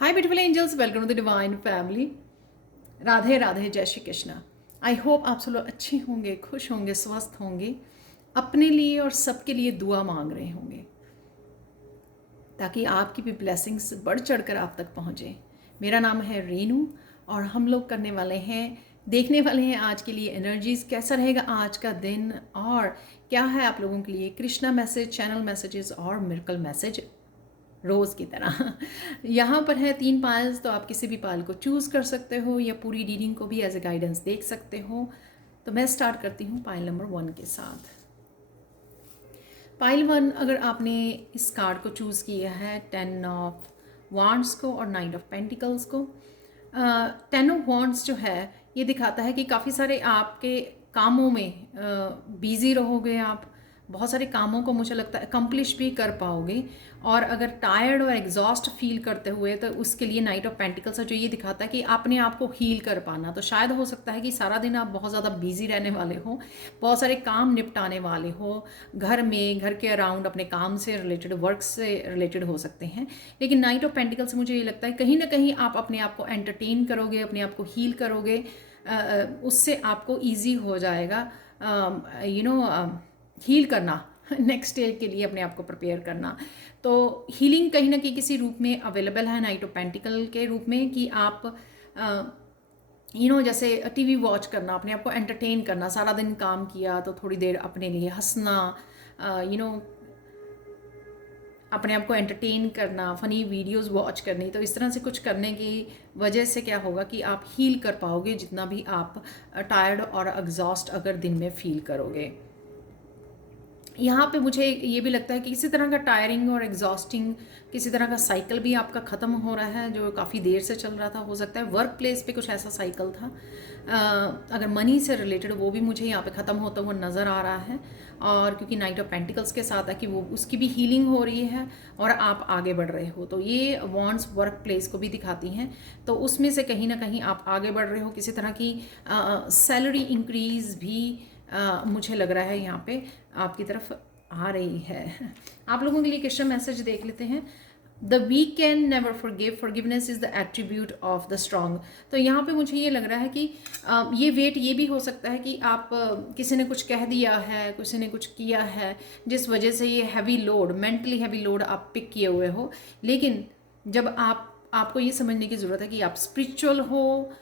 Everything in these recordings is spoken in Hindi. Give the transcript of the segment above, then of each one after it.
Hi beautiful angels, welcome to the divine family. Radhe Radhe, जय श्री कृष्णा। आई होप आप सब लोग अच्छे होंगे, खुश होंगे, स्वस्थ होंगे, अपने लिए और सबके लिए दुआ मांग रहे होंगे ताकि आपकी भी ब्लेसिंग्स बढ़ चढ़ कर आप तक पहुँचे। मेरा नाम है रेनू और हम लोग करने वाले हैं, देखने वाले हैं आज के लिए एनर्जीज कैसा रहेगा आज का दिन और क्या है आप लोगों के लिए कृष्णा मैसेज, चैनल मैसेजेस और मिरेकल मैसेज रोज़ की तरह। यहाँ पर है 3 पायल्स, तो आप किसी भी पायल को चूज़ कर सकते हो या पूरी रीडिंग को भी एज ए गाइडेंस देख सकते हो। तो मैं स्टार्ट करती हूँ पायल नंबर 1 के साथ। पायल 1, अगर आपने इस कार्ड को चूज़ किया है 10 ऑफ वांड्स को और 9 ऑफ पेंटिकल्स को। 10 ऑफ वांड्स जो है ये दिखाता है कि काफ़ी सारे आपके कामों में बिज़ी रहोगे आप, बहुत सारे कामों को मुझे लगता है अकम्प्लिश भी कर पाओगे। और अगर टायर्ड और एग्जॉस्ट फील करते हुए तो उसके लिए नाइट ऑफ पेंटिकल्स है जो ये दिखाता है कि अपने आप को हील कर पाना। तो शायद हो सकता है कि सारा दिन आप बहुत ज़्यादा बिजी रहने वाले हो, बहुत सारे काम निपटाने वाले हो, घर में, घर के अराउंड अपने काम से रिलेटेड, वर्क से रिलेटेड हो सकते हैं। लेकिन नाइट ऑफ पेंटिकल्स मुझे ये लगता है कहीं ना कहीं आप अपने आप को एंटरटेन करोगे, अपने आप को हील करोगे, उससे आपको ईजी हो जाएगा हील करना, नेक्स्ट डे के लिए अपने आप को प्रिपेयर करना। तो हीलिंग कहीं ना कहीं किसी रूप में अवेलेबल है नाइट ऑफ पेंटिकल के रूप में कि आप जैसे टीवी वॉच करना, अपने आप को एंटरटेन करना, सारा दिन काम किया तो थोड़ी देर अपने लिए हंसना, अपने आप को एंटरटेन करना, फ़नी वीडियोस वॉच करनी। तो इस तरह से कुछ करने की वजह से क्या होगा कि आप हील कर पाओगे जितना भी आप टायर्ड और एग्जॉस्ट अगर दिन में फील करोगे। यहाँ पे मुझे ये भी लगता है कि किसी तरह का टायरिंग और एग्जॉस्टिंग, किसी तरह का साइकिल भी आपका ख़त्म हो रहा है जो काफ़ी देर से चल रहा था। हो सकता है वर्क प्लेस पे कुछ ऐसा साइकिल था। अगर मनी से रिलेटेड वो भी मुझे यहाँ पे ख़त्म होता हुआ नज़र आ रहा है। और क्योंकि नाइट ऑफ पेंटिकल्स के साथ है कि वो उसकी भी हीलिंग हो रही है और आप आगे बढ़ रहे हो। तो ये वॉन्ड्स वर्क प्लेस को भी दिखाती हैं। तो उसमें से कहीं ना कहीं आप आगे बढ़ रहे हो, किसी तरह की सैलरी इंक्रीज़ भी मुझे लग रहा है यहाँ पे आपकी तरफ आ रही है। आप लोगों के लिए क्वेश्चन मैसेज देख लेते हैं। The weak can never forgive, forgiveness is the attribute of the strong. तो यहाँ पे मुझे ये लग रहा है कि ये वेट ये भी हो सकता है कि आप किसी ने कुछ कह दिया है, किसी ने कुछ किया है जिस वजह से ये heavy load, mentally heavy load आप पिक किए हुए हो। लेकिन जब आपको ये समझने की ज़रूरत है कि आप स्पिरिचुअल हो,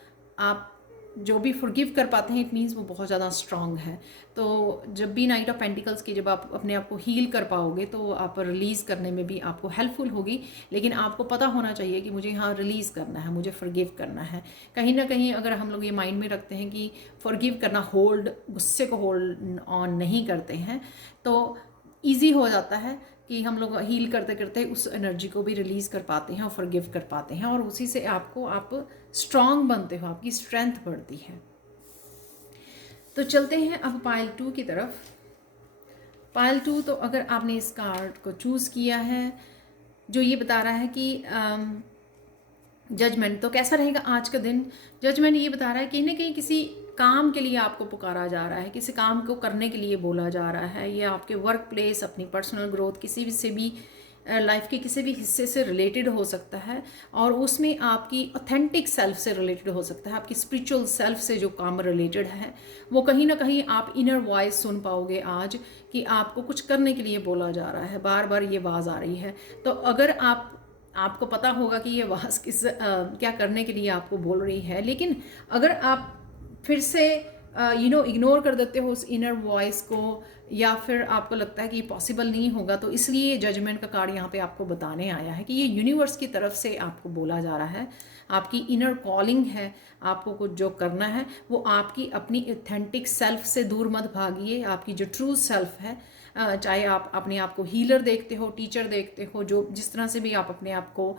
आप जो भी फॉरगिव कर पाते हैं, इट मीन्स वो बहुत ज़्यादा स्ट्रांग है। तो जब भी नाइट ऑफ पेंटिकल्स की जब आप अपने आप को हील कर पाओगे तो आप रिलीज़ करने में भी आपको हेल्पफुल होगी। लेकिन आपको पता होना चाहिए कि मुझे यहाँ रिलीज़ करना है, मुझे फॉरगिव करना है। कहीं ना कहीं अगर हम लोग ये माइंड में रखते हैं कि फॉरगिव करना, होल्ड, गुस्से को होल्ड ऑन नहीं करते हैं, तो ईजी हो जाता है कि हम लोग हील करते करते उस एनर्जी को भी रिलीज़ कर पाते हैं और फॉरगिव कर पाते हैं। और उसी से आप स्ट्रांग बनते हो, आपकी स्ट्रेंथ बढ़ती है। तो चलते हैं अब पायल 2 की तरफ। पायल 2, तो अगर आपने इस कार्ड को चूज़ किया है जो ये बता रहा है कि जजमेंट, तो कैसा रहेगा आज का दिन। जजमेंट ये बता रहा है कि कहीं किसी काम के लिए आपको पुकारा जा रहा है, किसी काम को करने के लिए बोला जा रहा है, या आपके वर्क प्लेस, अपनी पर्सनल ग्रोथ, किसी भी से भी लाइफ के किसी भी हिस्से से रिलेटेड हो सकता है। और उसमें आपकी ऑथेंटिक सेल्फ से रिलेटेड हो सकता है, आपकी स्पिरिचुअल सेल्फ से जो काम रिलेटेड है वो कहीं ना कहीं आप इनर वॉइस सुन पाओगे आज कि आपको कुछ करने के लिए बोला जा रहा है। बार बार ये आवाज़ आ रही है। तो अगर आपको पता होगा कि ये आवाज़ क्या करने के लिए आपको बोल रही है, लेकिन अगर आप फिर से इग्नोर कर देते हो उस इनर वॉइस को, या फिर आपको लगता है कि ये पॉसिबल नहीं होगा, तो इसलिए जजमेंट का कार्ड यहाँ पे आपको बताने आया है कि ये यूनिवर्स की तरफ से आपको बोला जा रहा है। आपकी इनर कॉलिंग है, आपको कुछ जो करना है वो आपकी अपनी ऑथेंटिक सेल्फ से दूर मत भागिए। आपकी जो ट्रू सेल्फ है, चाहे आप अपने आप को हीलर देखते हो, टीचर देखते हो, जो जिस तरह से भी आप अपने आप को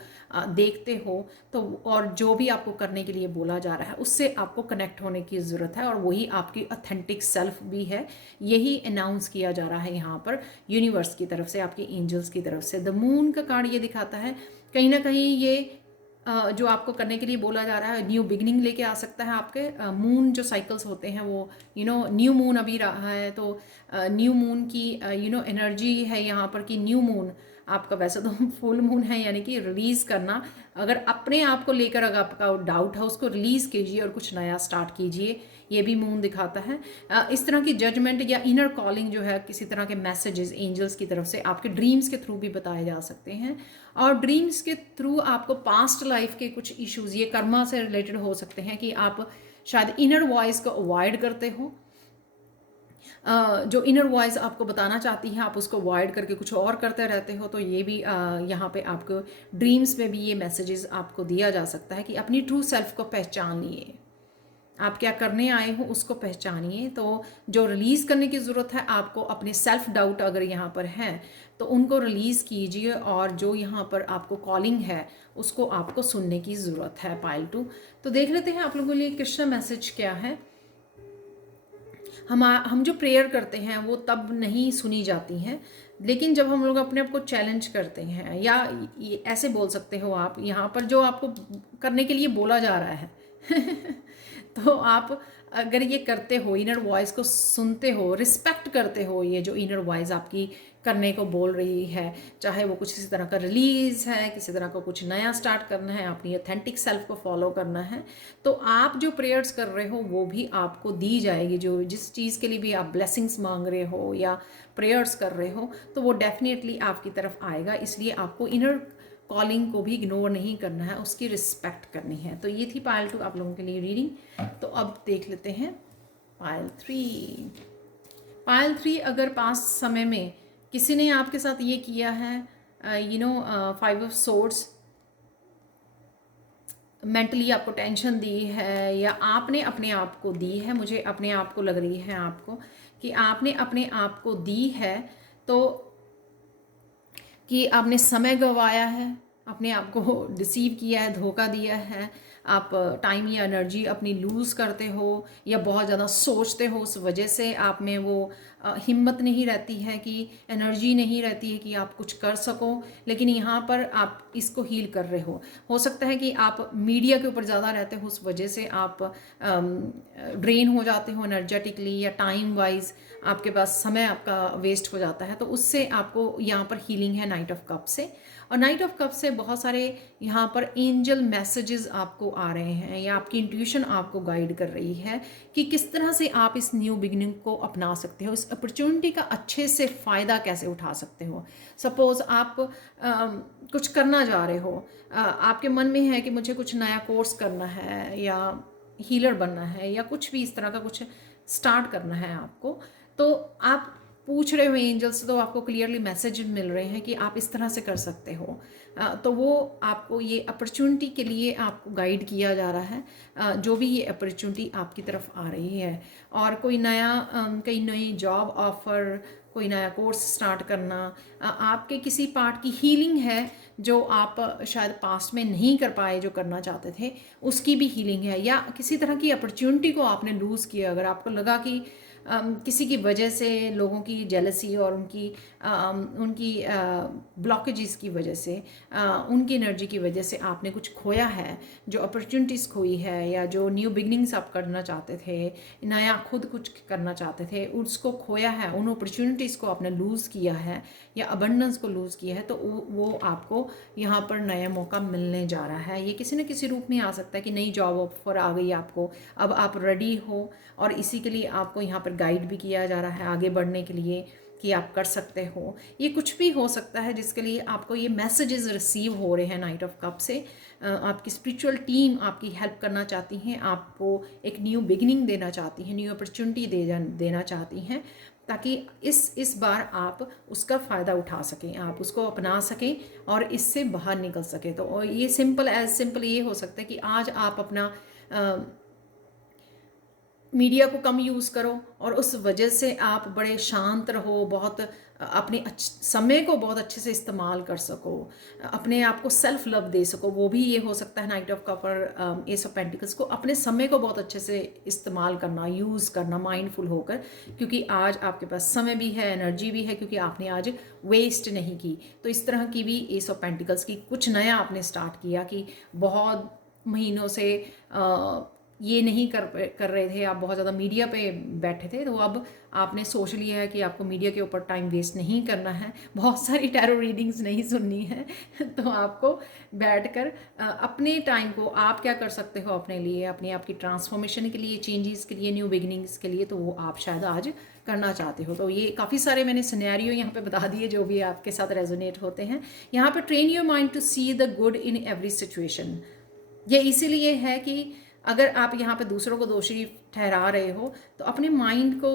देखते हो, तो और जो भी आपको करने के लिए बोला जा रहा है उससे आपको कनेक्ट होने की ज़रूरत है। और वही आपकी ऑथेंटिक सेल्फ भी है। यही अनाउंस किया जा रहा है यहाँ पर यूनिवर्स की तरफ से, आपके एंजल्स की तरफ से। द मून का कार्ड ये दिखाता है कहीं ना कहीं ये जो आपको करने के लिए बोला जा रहा है न्यू बिगनिंग लेके आ सकता है। आपके मून जो साइकिल्स होते हैं वो न्यू मून अभी रहा है, तो न्यू मून की एनर्जी है यहाँ पर कि न्यू मून आपका वैसे तो फुल मून है, यानी कि रिलीज़ करना, अगर अपने आप को लेकर अगर आपका डाउट है उसको रिलीज़ कीजिए और कुछ नया स्टार्ट कीजिए, ये भी मून दिखाता है। इस तरह की जजमेंट या इनर कॉलिंग जो है, किसी तरह के मैसेजेस एंजल्स की तरफ से आपके ड्रीम्स के थ्रू भी बताए जा सकते हैं। और ड्रीम्स के थ्रू आपको पास्ट लाइफ के कुछ इश्यूज, ये कर्मा से रिलेटेड हो सकते हैं कि आप शायद इनर वॉइस को अवॉइड करते हो, जो इनर वॉइस आपको बताना चाहती है आप उसको अवॉइड करके कुछ और करते रहते हो। तो ये भी यहाँ पे आपको ड्रीम्स में भी ये मैसेजेस आपको दिया जा सकता है कि अपनी ट्रू सेल्फ को पहचानिए, आप क्या करने आए हो उसको पहचानिए। तो जो रिलीज़ करने की ज़रूरत है आपको, अपने सेल्फ डाउट अगर यहाँ पर है तो उनको रिलीज़ कीजिए, और जो यहाँ पर आपको कॉलिंग है उसको आपको सुनने की ज़रूरत है। पाइल 2, तो देख लेते हैं आप लोगों के लिए कृष्ण मैसेज क्या है। हम जो प्रेयर करते हैं वो तब नहीं सुनी जाती हैं, लेकिन जब हम लोग अपने आप को चैलेंज करते हैं, या ऐसे बोल सकते हो आप, यहाँ पर जो आपको करने के लिए बोला जा रहा है तो आप अगर ये करते हो, इनर वॉइस को सुनते हो, रिस्पेक्ट करते हो, ये जो इनर वॉइस आपकी करने को बोल रही है, चाहे वो कुछ किसी तरह का रिलीज है, किसी तरह का कुछ नया स्टार्ट करना है, अपनी ऑथेंटिक सेल्फ को फॉलो करना है, तो आप जो प्रेयर्स कर रहे हो वो भी आपको दी जाएगी। जो जिस चीज़ के लिए भी आप ब्लेसिंग्स मांग रहे हो या प्रेयर्स कर रहे हो तो वो डेफिनेटली आपकी तरफ आएगा। इसलिए आपको इनर कॉलिंग को भी इग्नोर नहीं करना है, उसकी रिस्पेक्ट करनी है। तो ये थी पायल 2 आप लोगों के लिए रीडिंग। तो अब देख लेते हैं पायल 3। पायल 3, अगर पास्ट समय में किसी ने आपके साथ ये किया है, 5 ऑफ सोर्ड्स, मेंटली आपको टेंशन दी है या आपने अपने आप को दी है, मुझे अपने आप को लग रही है आपको कि आपने अपने आप को दी है, तो कि आपने समय गंवाया है, अपने आप को डिसीव किया है, धोखा दिया है, आप टाइम या एनर्जी अपनी लूज़ करते हो या बहुत ज़्यादा सोचते हो, उस वजह से आप में वो हिम्मत नहीं रहती है, कि एनर्जी नहीं रहती है कि आप कुछ कर सको। लेकिन यहाँ पर आप इसको हील कर रहे हो सकता है कि आप मीडिया के ऊपर ज़्यादा रहते हो, उस वजह से आप ड्रेन हो जाते हो एनर्जेटिकली, या टाइम वाइज आपके पास समय आपका वेस्ट हो जाता है। तो उससे आपको यहाँ पर हीलिंग है नाइट ऑफ कप से। और नाइट ऑफ कप से बहुत सारे यहाँ पर एंजल मैसेजेस आपको आ रहे हैं, या आपकी इंट्यूशन आपको गाइड कर रही है कि किस तरह से आप इस न्यू बिगिनिंग को अपना सकते हो, इस अपॉर्चुनिटी का अच्छे से फ़ायदा कैसे उठा सकते हो। सपोज़ आप कुछ करना जा रहे हो, आपके मन में है कि मुझे कुछ नया कोर्स करना है, या हीलर बनना है, या कुछ भी इस तरह का कुछ स्टार्ट करना है आपको, तो आप पूछ रहे हो एंजल्स, तो आपको क्लियरली मैसेज मिल रहे हैं कि आप इस तरह से कर सकते हो। तो वो आपको ये अपॉर्चुनिटी के लिए आपको गाइड किया जा रहा है, जो भी ये अपॉर्चुनिटी आपकी तरफ आ रही है। और कोई नई जॉब ऑफर, कोई नया कोर्स स्टार्ट करना, आपके किसी पार्ट की हीलिंग है जो आप शायद पास्ट में नहीं कर पाए, जो करना चाहते थे, उसकी भी हीलिंग है। या किसी तरह की अपॉर्चुनिटी को आपने लूज़ किया, अगर आपको लगा कि किसी की वजह से, लोगों की जेलसी और उनकी ब्लॉकेजेस की वजह से, उनकी एनर्जी की वजह से आपने कुछ खोया है, जो अपॉर्चुनिटीज़ खोई है, या जो न्यू बिगनिंग्स आप करना चाहते थे, नया खुद कुछ करना चाहते थे, उसको खोया है, उन अपॉर्चुनिटीज़ को आपने लूज़ किया है या अबंडेंस को लूज़ किया है, तो वो आपको यहाँ पर नया मौका मिलने जा रहा है। ये किसी न किसी रूप में आ सकता है कि नई जॉब ऑफर आ गई आपको, अब आप रेडी हो, और इसी के लिए आपको यहाँ पर गाइड भी किया जा रहा है आगे बढ़ने के लिए कि आप कर सकते हो। ये कुछ भी हो सकता है जिसके लिए आपको ये मैसेजेस रिसीव हो रहे हैं नाइट ऑफ कप से। आपकी स्पिरिचुअल टीम आपकी हेल्प करना चाहती हैं, आपको एक न्यू बिगिनिंग देना चाहती हैं, न्यू अपॉर्चुनिटी देना चाहती हैं, ताकि इस बार आप उसका फ़ायदा उठा सकें, आप उसको अपना सकें और इससे बाहर निकल सकें। तो ये सिंपल ये हो सकता है कि आज आप अपना मीडिया को कम यूज़ करो, और उस वजह से आप बड़े शांत रहो, बहुत अपने समय को बहुत अच्छे से इस्तेमाल कर सको, अपने आप को सेल्फ लव दे सको। वो भी ये हो सकता है नाइट ऑफ कप और एस ऑफ पेंटिकल्स को, अपने समय को बहुत अच्छे से इस्तेमाल करना, यूज़ करना माइंडफुल होकर, क्योंकि आज आपके पास समय भी है, एनर्जी भी है, क्योंकि आपने आज वेस्ट नहीं की। तो इस तरह की भी एस ऑफ पेंटिकल्स की कुछ नया आपने स्टार्ट किया कि बहुत महीनों से ये नहीं कर रहे थे, आप बहुत ज़्यादा मीडिया पे बैठे थे, तो अब आपने सोच लिया है कि आपको मीडिया के ऊपर टाइम वेस्ट नहीं करना है, बहुत सारी टैरो रीडिंग्स नहीं सुननी है तो आपको बैठकर अपने टाइम को आप क्या कर सकते हो अपने लिए, अपने आप की ट्रांसफॉर्मेशन के लिए, चेंजेस के लिए, न्यू बिगिनिंग्स के लिए, तो वो आप शायद आज करना चाहते हो। तो ये काफ़ी सारे मैंने सिनेरियो यहाँ पे बता दिए जो भी आपके साथ रेजोनेट होते हैं। यहाँ पे train your mind to see the good in every situation. ये इसीलिए है कि अगर आप यहाँ पे दूसरों को दोषी ठहरा रहे हो तो अपने माइंड को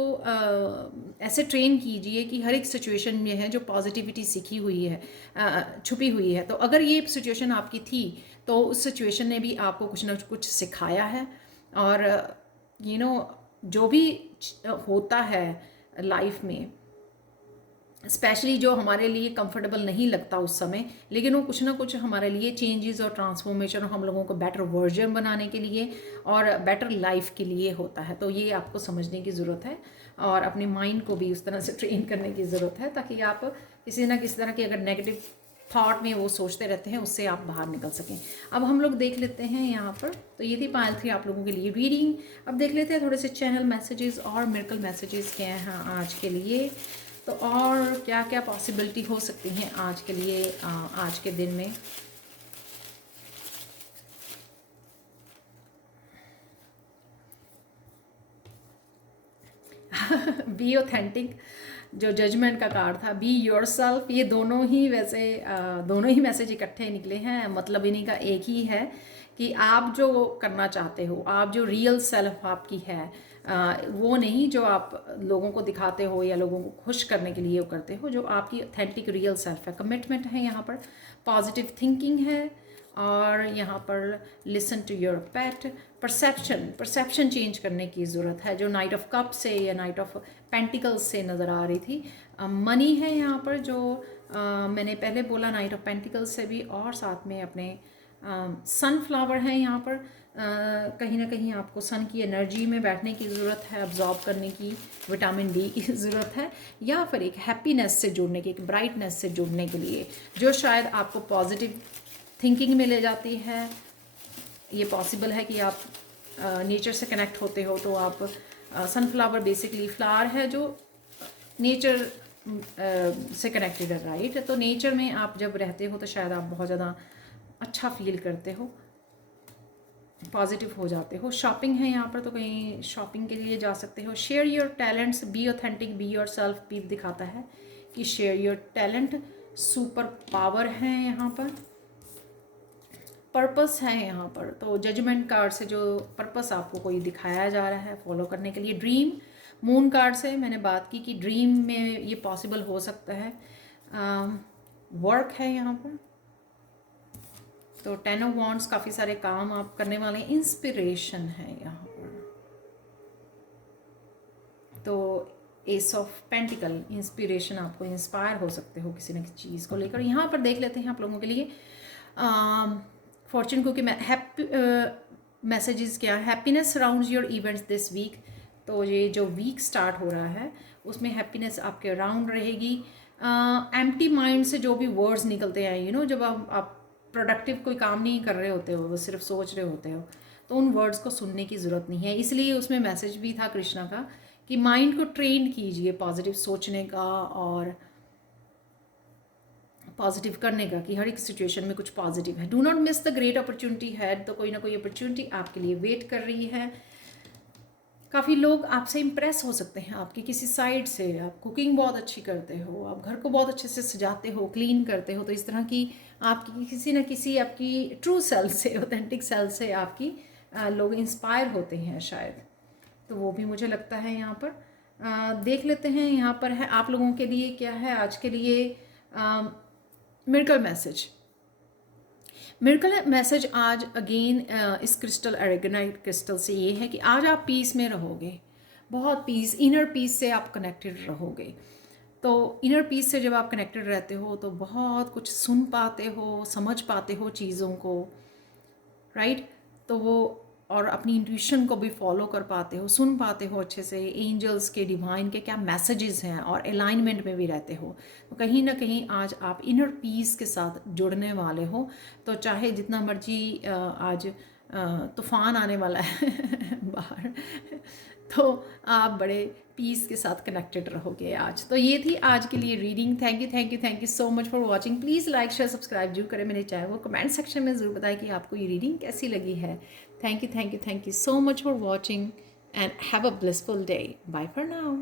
ऐसे ट्रेन कीजिए कि हर एक सिचुएशन में है जो पॉजिटिविटी सीखी हुई है, छुपी हुई है। तो अगर ये सिचुएशन आपकी थी तो उस सिचुएशन ने भी आपको कुछ ना कुछ सिखाया है। और जो भी होता है लाइफ में, स्पेशली जो हमारे लिए कंफर्टेबल नहीं लगता उस समय, लेकिन वो कुछ ना कुछ हमारे लिए चेंजेस और ट्रांसफॉर्मेशन और हम लोगों को बेटर वर्जन बनाने के लिए और बेटर लाइफ के लिए होता है। तो ये आपको समझने की ज़रूरत है और अपने माइंड को भी उस तरह से ट्रेन करने की ज़रूरत है ताकि आप किसी ना किसी तरह की अगर नेगेटिव थॉट में वो सोचते रहते हैं उससे आप बाहर निकल सकें। अब हम लोग देख लेते हैं यहाँ पर, तो ये थी पायल 3 आप लोगों के लिए रीडिंग। अब देख लेते हैं थोड़े से चैनल मैसेजेस और मिरेकल मैसेजेस क्या हैं आज के लिए, तो और क्या क्या पॉसिबिलिटी हो सकती हैं आज के लिए, आज के दिन में। बी ऑथेंटिक, जो जजमेंट का कार्ड था, बी योरसेल्फ, ये दोनों ही वैसे दोनों ही मैसेज इकट्ठे निकले हैं। मतलब इन्हीं का एक ही है कि आप जो करना चाहते हो, आप जो रियल सेल्फ आपकी है, वो नहीं जो आप लोगों को दिखाते हो या लोगों को खुश करने के लिए वो करते हो, जो आपकी ऑथेंटिक रियल सेल्फ है। कमिटमेंट है यहाँ पर, पॉजिटिव थिंकिंग है, और यहाँ पर लिसन टू योर पेट, परसेप्शन चेंज करने की ज़रूरत है, जो नाइट ऑफ कप से या नाइट ऑफ पेंटिकल्स से नज़र आ रही थी। मनी है यहाँ पर, जो मैंने पहले बोला नाइट ऑफ पेंटिकल्स से भी, और साथ में अपने सनफ्लावर है यहाँ पर। कहीं ना कहीं आपको सन की एनर्जी में बैठने की ज़रूरत है, अब्जॉर्ब करने की, विटामिन डी की ज़रूरत है, या फिर एक हैप्पीनेस से जुड़ने की, एक ब्राइटनेस से जुड़ने के लिए, जो शायद आपको पॉजिटिव थिंकिंग में ले जाती है। ये पॉसिबल है कि आप नेचर से कनेक्ट होते हो, तो आप सनफ्लावर बेसिकली फ्लावर है जो नेचर से कनेक्टेड है, राइट। तो नेचर में आप जब रहते हो तो शायद आप बहुत ज़्यादा अच्छा फील करते हो, पॉजिटिव हो जाते हो। शॉपिंग है यहाँ पर, तो कहीं शॉपिंग के लिए जा सकते हो। Share your talents, be authentic, be your self भी दिखाता है कि share your talent, super power है यहाँ पर। पर्पस है यहाँ पर, तो जजमेंट कार्ड से जो पर्पस आपको कोई दिखाया जा रहा है फॉलो करने के लिए। ड्रीम, मून कार्ड से मैंने बात की कि ड्रीम में ये पॉसिबल हो सकता है। वर्क है यहाँ पर, तो 10 ऑफ वॉन्ड्स, काफ़ी सारे काम आप करने वाले हैं। इंस्पिरेशन है यहाँ पर, तो एस ऑफ पेंटिकल, इंस्पिरेशन, आपको इंस्पायर हो सकते हो किसी न किसी चीज़ को लेकर। यहाँ पर देख लेते हैं आप लोगों के लिए फॉर्चून कुकी हैप्पी मैसेजेस क्या है। Happiness surrounds your events this week, तो ये जो वीक स्टार्ट हो रहा है उसमें हैप्पीनेस आपके अराउंड रहेगी। एम्प्टी माइंड से जो भी वर्ड्स निकलते हैं, जब आप प्रोडक्टिव कोई काम नहीं कर रहे होते हो, वो सिर्फ सोच रहे होते हो, तो उन वर्ड्स को सुनने की ज़रूरत नहीं है। इसलिए उसमें मैसेज भी था कृष्णा का कि माइंड को ट्रेन कीजिए पॉजिटिव सोचने का और पॉजिटिव करने का, कि हर एक सिचुएशन में कुछ पॉजिटिव है। Do not miss the great opportunity है, तो कोई ना कोई अपॉर्चुनिटी आपके लिए वेट कर रही है। काफ़ी लोग आपसे इम्प्रेस हो सकते हैं आपकी किसी साइड से। आप कुकिंग बहुत अच्छी करते हो, आप घर को बहुत अच्छे से सजाते हो, क्लीन करते हो, तो इस तरह की आपकी किसी न किसी आपकी ट्रू सेल्फ से, ऑथेंटिक सेल्फ से आपकी लोग इंस्पायर होते हैं शायद, तो वो भी मुझे लगता है। यहाँ पर देख लेते हैं यहाँ पर है आप लोगों के लिए क्या है आज के लिए मिरेकल मैसेज। मिरेकल मैसेज आज अगेन इस क्रिस्टल, एरेगोनाइट क्रिस्टल से ये है कि आज आप पीस में रहोगे, बहुत पीस, इनर पीस से आप कनेक्टेड रहोगे। तो इनर पीस से जब आप कनेक्टेड रहते हो तो बहुत कुछ सुन पाते हो, समझ पाते हो चीज़ों को, राइट। तो वो, और अपनी इंट्यूशन को भी फॉलो कर पाते हो, सुन पाते हो अच्छे से एंजल्स के, डिवाइन के क्या मैसेजेस हैं, और अलाइनमेंट में भी रहते हो। तो कहीं ना कहीं आज आप इनर पीस के साथ जुड़ने वाले हो। तो चाहे जितना मर्जी आज तूफ़ान आने वाला है बाहर, तो आप बड़े पीस के साथ कनेक्टेड रहोगे आज। तो ये थी आज के लिए reading. Thank you so much for watching. Please like share subscribe जरूर करें मेरे चैनल को। कमेंट सेक्शन में ज़रूर बताएं कि आपको ये रीडिंग कैसी लगी है। Thank you so much for watching and have a blissful day. Bye for now.